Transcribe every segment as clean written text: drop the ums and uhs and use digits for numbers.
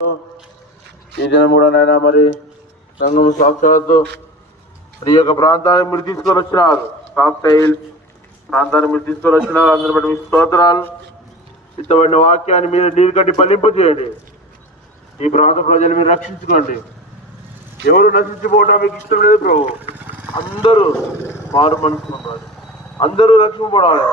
ఈ దినం కూడా నాయన మరి సంఘం సాక్షాత్తు మరి యొక్క ప్రాంతానికి మీరు తీసుకొని వచ్చినారు. కాక్టైల్ ప్రాంతానికి మీరు తీసుకొని వచ్చినారు. అందరి బట్టి మీ స్తోత్రాలు. ఇష్టపడిన వాక్యాన్ని మీరు నీరు కట్టి ఫలింపు చేయండి. ఈ ప్రాంత ప్రజలు మీరు రక్షించుకోండి. ఎవరు నశించిపోవడం మీకు ఇష్టం లేదు ప్రభు. అందరూ మారు మనసు ఉన్నారు. అందరూ రక్షింపబడాలి.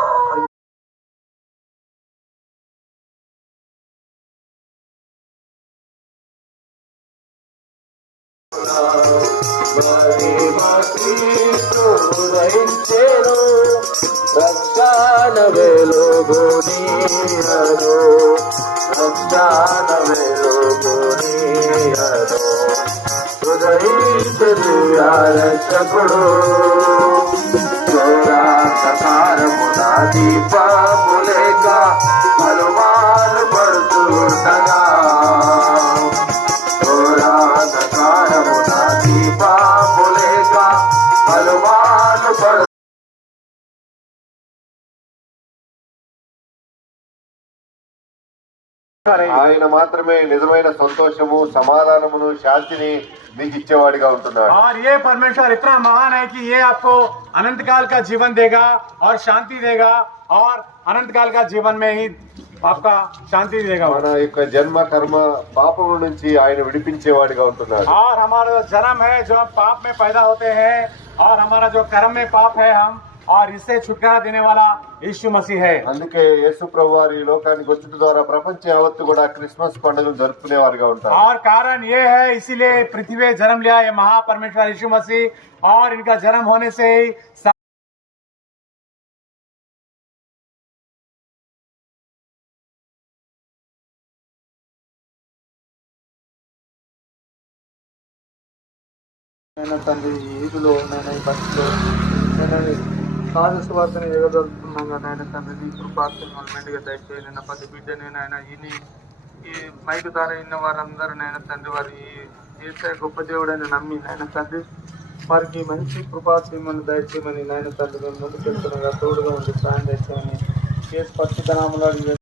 రక్షణ వెలుగునియదు, రక్షణ వెలుగునియదు, ఉదయించదు రక్షకుడు. ఘోరాంధకారమున దీపము లేక పలుమారు పడుతుండగా, ఘోరాంధకారమున దీపము లేక పలుమారు పడు ఆయన మాత్రమే నిజమైన సంతోషము, సమాధానమును, శాంతిని మీకు ఇచ్చేవాడిగా ఉంటున్నాడు. और ये परमेश्वर इतना महान है कि ये आपको अनंत काल का जीवन देगा और शांति देगा और अनंत काल का जीवन में ही आपका शांति देगा. మన యొక్క జన్మ కర్మ పాపము నుంచి ఆయన విడిపించేవాడిగా ఉంటున్నాడు. और हमारा जो जन्म है, जो हम पाप में पैदा होते हैं, और हमारा जो कर्म में पाप है हम, और इससे छुटकारा देने वाला यीशु मसीह है. అందుకే యేసు ప్రభువారు ఈ లోకానికి వచ్చుట ద్వారా ప్రపంచ యావత్తు కూడా క్రిస్మస్ పండుగను జరుపుకునేవారుగా ఉంటారు. और कारण ये है, इसीलिए पृथ्वी में जन्म लिया ये महापरमेश्वर यीशु मसीह, और इनका जन्म होने से ही తండ్రి ఈదులో నేను ఈ బస్సులో నేను సాధు సువార్తను ఎగదలుతున్నాగా నాయన తండ్రి ఈ కృపార్తను మనం మెండుగా దయచేయండి. నా ప్రతి బిడ్డనే ఆయన ఈ మైకు ద్వారా ఇన్న వారందరూ నాయన తండ్రి వారి ఏసే గొప్ప దేవుడని నమ్మి నాయన తండ్రి వారికి మంచి కృపాసీమను దయచేయమని నాయన తండ్రి మేము ముందుకెళ్తున్నాగా తోడుగా ఉండి సాయం దయచేయమని కేసు పరిశుద్ధనామలో